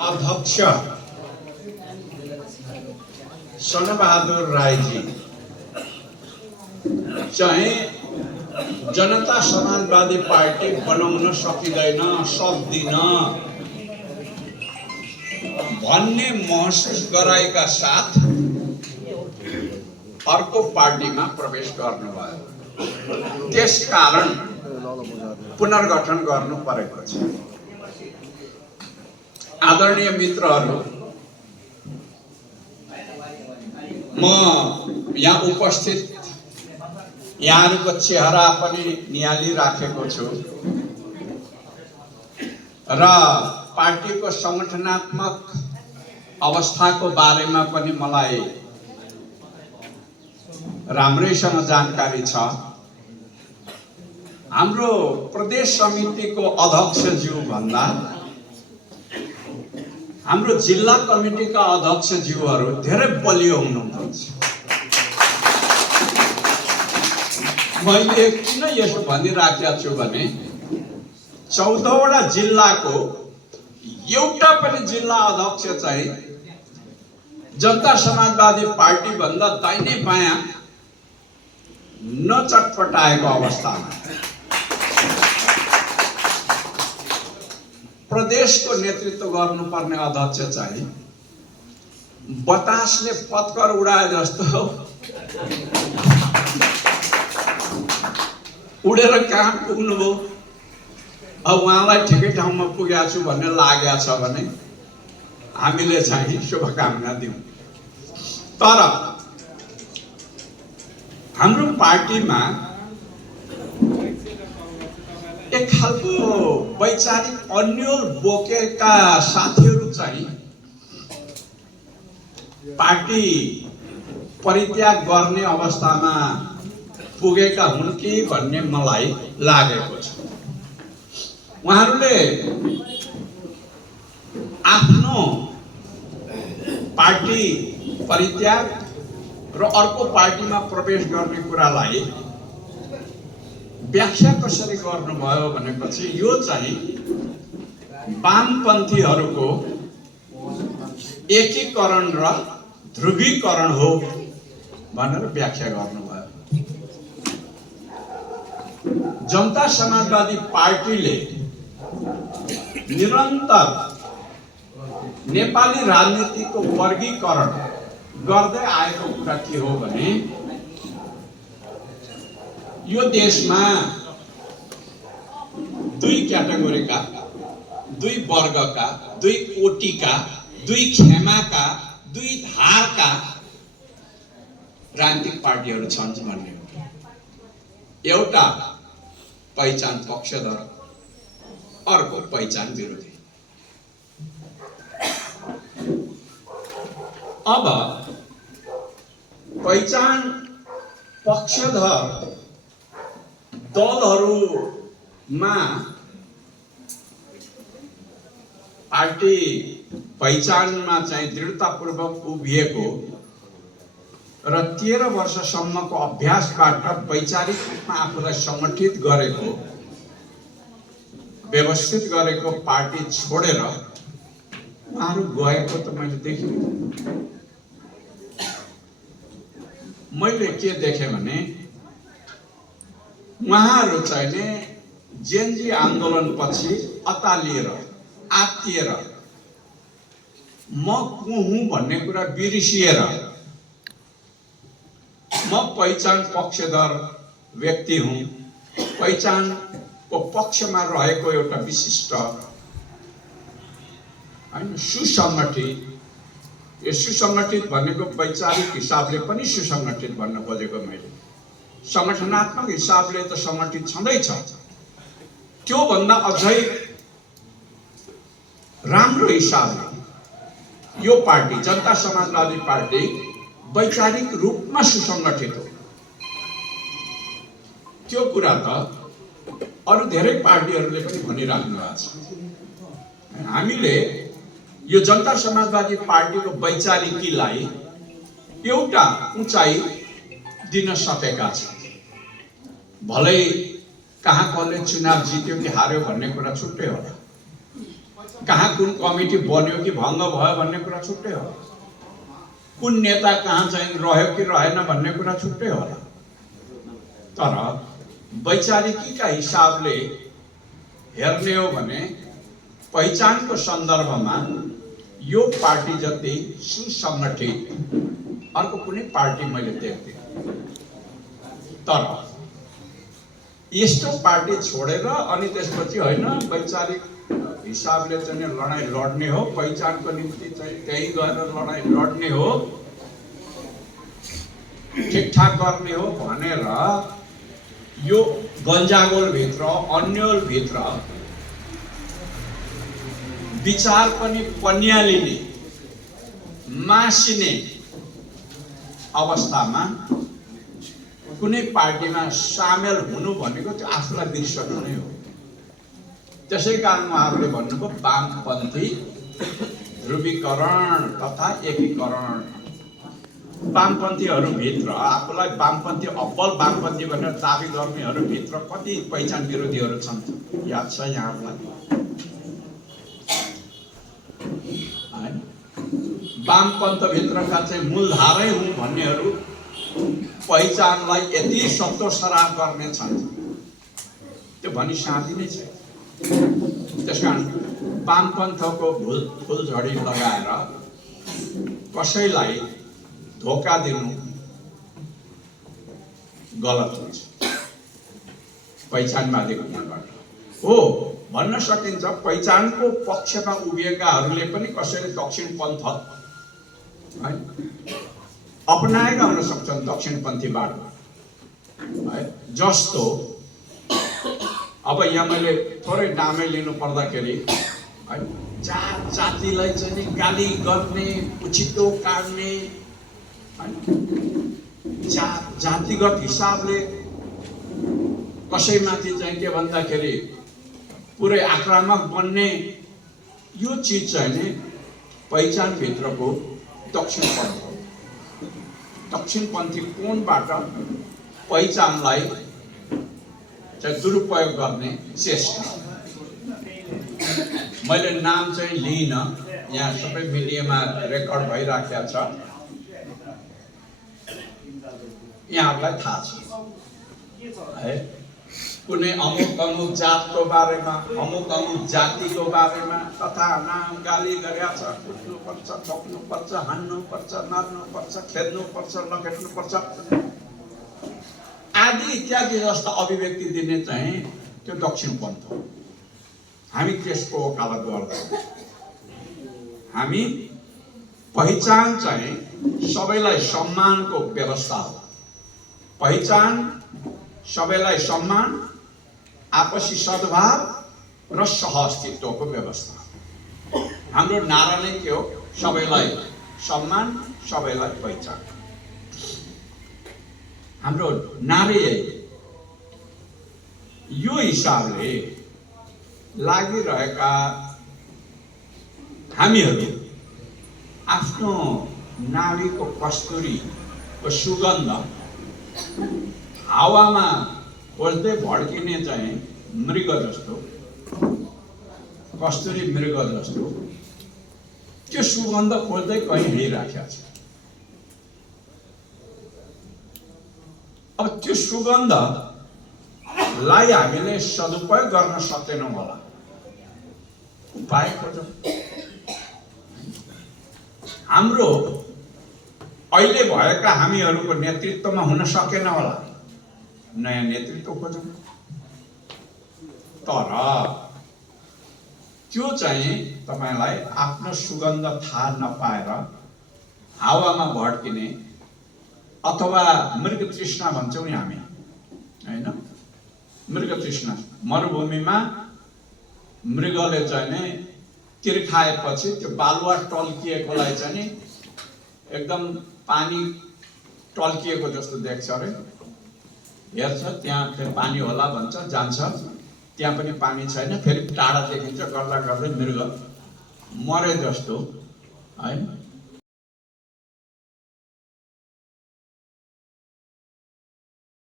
अध्यक्ष शनबहादुर राईजी चाहिँ जनता समाजवादी पार्टी बनाउन सकिँदैन सक्दिन भन्ने महसुस गराएका साथ अर्को पार्टीमा प्रवेश गर्नुभयो। त्यसकारण पुनर्गठन गर्नु परेको छ। आदरणीय मित्रहरू, म यहाँ उपस्थित यहाँहरूको चेहरा पनि नियाली राखेको छु र पार्टीको संगठनात्मक अवस्थाको बारेमा पनि मलाई राम्रैसँग जानकारी छ। हाम्रो प्रदेश समितिको अध्यक्षज्यू भन्दा हाम्रो जिल्ला कमिटीका अध्यक्षज्यूहरू धेरै बलियो हुनुहुन्छ। मैले किन यसो भनिराखेको छु भने 14वटा जिल्लाको एउटा पनि जिल्ला अध्यक्ष चाहिँ जनता समाजवादी पार्टी भन्दा दाहिने बायाँ नचटपटाएको अवस्थामा प्रदेशको नेतृत्व गर्नुपर्ने अध्यक्ष चाहिँ बतासले पत्कर उडाए जस्तो उडेर कहाँ पुग्नुभयो। अब उहाँलाई ठिकै ठाउँमा पुगेको छु भन्ने लागेको छ भने हामीले चाहिँ शुभकामना दिउँ। तर हाम्रो पार्टीमा एक खालको वैचारिक अन्यल बोकेका साथीहरू चाहिँ पार्टी परित्याग गर्ने अवस्थामा पुगेका हुन् कि भन्ने मलाई लागेको छ। उहाँहरूले आफ्नो पार्टी परित्याग र अर्को पार्टीमा प्रवेश गर्ने कुरालाई व्याख्या कसरी गर्नुभयो भनेपछि यो चाहिँ वामपन्थीहरूको एकीकरण र ध्रुवीकरण हो भनेर व्याख्या गर्नुभयो। जनता समाजवादी पार्टीले निरन्तर नेपाली राजनीतिको वर्गीकरण गर्दै आएको कुरा के हो भने यो देशमा दुई क्याटेगोरीका, दुई वर्गका, दुई कोटिका, दुई खेमाका, दुई धारका राजनीतिक पार्टीहरू छन् भन्ने हो। एउटा पहिचान पक्षधर, अर्को पहिचान विरोधी। अब पहिचान पक्षधर दलहरूमा पार्टी पहिचानमा चाहिँ दृढतापूर्वक उभिएको र 13 वर्षसम्मको अभ्यासबाट वैचारिक रूपमा आफूलाई सङ्गठित गरेको, व्यवस्थित गरेको पार्टी छोडेर उहाँहरू गएको त मैले देखेँ। मैले के देखेँ भने उहाँहरू चाहिँ जेनजी आन्दोलनपछि अतालिएर आत्तिएर म को हुँ भन्ने कुरा बिर्सिएर म पहिचान पक्षधर व्यक्ति हुँ, पहिचानको पक्षमा रहेको एउटा विशिष्ट हैन सुसङ्गठित, यो सुसङ्गठित भनेको वैचारिक हिसाबले पनि सुसङ्गठित भन्न खोजेको मैले। संगठनात्मक हिसाबले त सङ्गठित छँदैछ, त्योभन्दा अझै राम्रो हिसाबले यो पार्टी जनता समाजवादी पार्टी वैचारिक रूपमा सुसङ्गठित हो। त्यो कुरा त अरू धेरै पार्टीहरूले पनि भनिराख्नु भएको छ। हामीले यो जनता समाजवादी पार्टीको वैचारिकीलाई एउटा उचाइ दिन सकेका छौँ। भलै कहाँ कसले चुनाव जित्यो कि हार्यो भन्ने कुरा छुट्टै होला, कहाँ कुन कमिटी बन्यो कि भङ्ग भयो भन्ने कुरा छुट्टै हो, कुन नेता कहाँ चाहिँ रह्यो कि रहेन भन्ने कुरा छुट्टै होला। तर वैचारिकीका हिसाबले हेर्ने हो भने पहिचानको सन्दर्भमा यो पार्टी जति सुसंगठित अर्को कुनै पार्टी मैले देख्दिनँ। तर यस्तो पार्टी छोडेर अनि त्यसपछि होइन वैचारिक हिसाबले चाहिँ लडाइँ लड्ने हो, पहिचानको निम्ति चाहिँ त्यही गएर लडाइँ लड्ने हो, ठिकठाक गर्ने हो भनेर यो गन्जागोलभित्र अन्यलभित्र विचार पनि पन्यालिने मासिने अवस्थामा कुनै पार्टीमा सामेल हुनु भनेको त्यो आफूलाई बिर्सनु नै हो। त्यसै कारण उहाँहरूले भन्नुभयो वामपन्थी ध्रुवीकरण तथा एकीकरण। वामपन्थीहरूभित्र आफूलाई वामपन्थी अब्बल वामपन्थी भनेर दाबी गर्नेहरूभित्र कति पहिचान विरोधीहरू छन् याद छ यहाँलाई? वामपन्थभित्रका चाहिँ मूलधारै हुँ भन्नेहरू पहिचानलाई यति सन्तोषरा गर्ने छन् त्यो भनी साथी नै छ। त्यसकारण वामपन्थको फुलझडी लगाएर कसैलाई धोका दिनु गलत हुन्छ। पहिचानवादी हुनबाट हो भन्न सकिन्छ। पहिचानको पक्षमा उभिएकाहरूले पनि कसैले दक्षिण पन्थ है अपनाएका हुन सक्छन् दक्षिणपन्थीबाट है। जस्तो अब यहाँ मैले थोरै नामै लिनु पर्दाखेरि है जात जातिलाई चाहिँ गाली गर्ने, उछिटो काट्ने, जातिगत हिसाबले कसैमाथि चाहिँ के भन्दाखेरि पुरै आक्रामक बन्ने यो चिज चाहिँ नि पहिचानभित्रको दक्षिणपन्थ हो। दक्षिणपन्थी कोणबाट पहिचानलाई चाहिँ दुरुपयोग गर्ने चेष्टा। मैले नाम चाहिँ लिइनँ, यहाँ सबै मिडियामा रेकर्ड भइराखेको छ, यहाँहरूलाई थाहा छ है। कुनै अमुक अमुक जातको बारेमा, अमुक अमुक जातिको बारेमा तथा नाम गाली गरेका छ, कुट्नुपर्छ, ठोक्नुपर्छ, हान्नुपर्छ, मार्नुपर्छ, खेद्नुपर्छ, नखेद्नुपर्छ आदि इत्यादि जस्ता अभिव्यक्ति दिने चाहिँ त्यो दक्षिणपन्थ हो। हामी त्यसको वकालत गर्दैनौँ। हामी पहिचान चाहिँ सबैलाई सम्मानको व्यवस्था हो। पहिचान सबैलाई सम्मान, आपसी सद्भाव र सहअस्तित्वको व्यवस्था। हाम्रो नारा नै के हो? सबैलाई सम्मान, सबैलाई पहिचान। हाम्रो नारै यो हिसाबले लागिरहेका हामीहरू आफ्नो नाभीको कस्तुरीको सुगन्ध हावामा खोज्दै भड्किने चाहिँ मृग जस्तो, कस्तुरी मृग जस्तो त्यो सुगन्ध खोज्दै कहीँ हिँडिराखेको छ। अब त्यो सुगन्धलाई हामीले सदुपयोग गर्न सक्दैनौँ होला, उपाय खोजौँ। हाम्रो अहिले भएका हामीहरूको नेतृत्वमा हुन सकेन होला, नयाँ नेतृत्व खोजौँ। तर त्यो चाहिँ तपाईलाई आफ्नो सुगन्ध थाहा नपाएर हावामा भड्किने अथवा मृग तृष्णा भन्छौँ नि हामी हैन, मृग तृष्णा। मरुभूमिमा मृगले चाहिँ नि तिर्खाएपछि त्यो बालुवा टल्किएकोलाई चाहिँ नि एकदम पानी टल्किएको जस्तो देख्छ अरे, हेर्छ त्यहाँ फेरि पानी होला भन्छ, जान्छ त्यहाँ पनि पानी छैन, फेरि टाढा देखिन्छ, गर्दा गर्दै मृग मरे जस्तो है।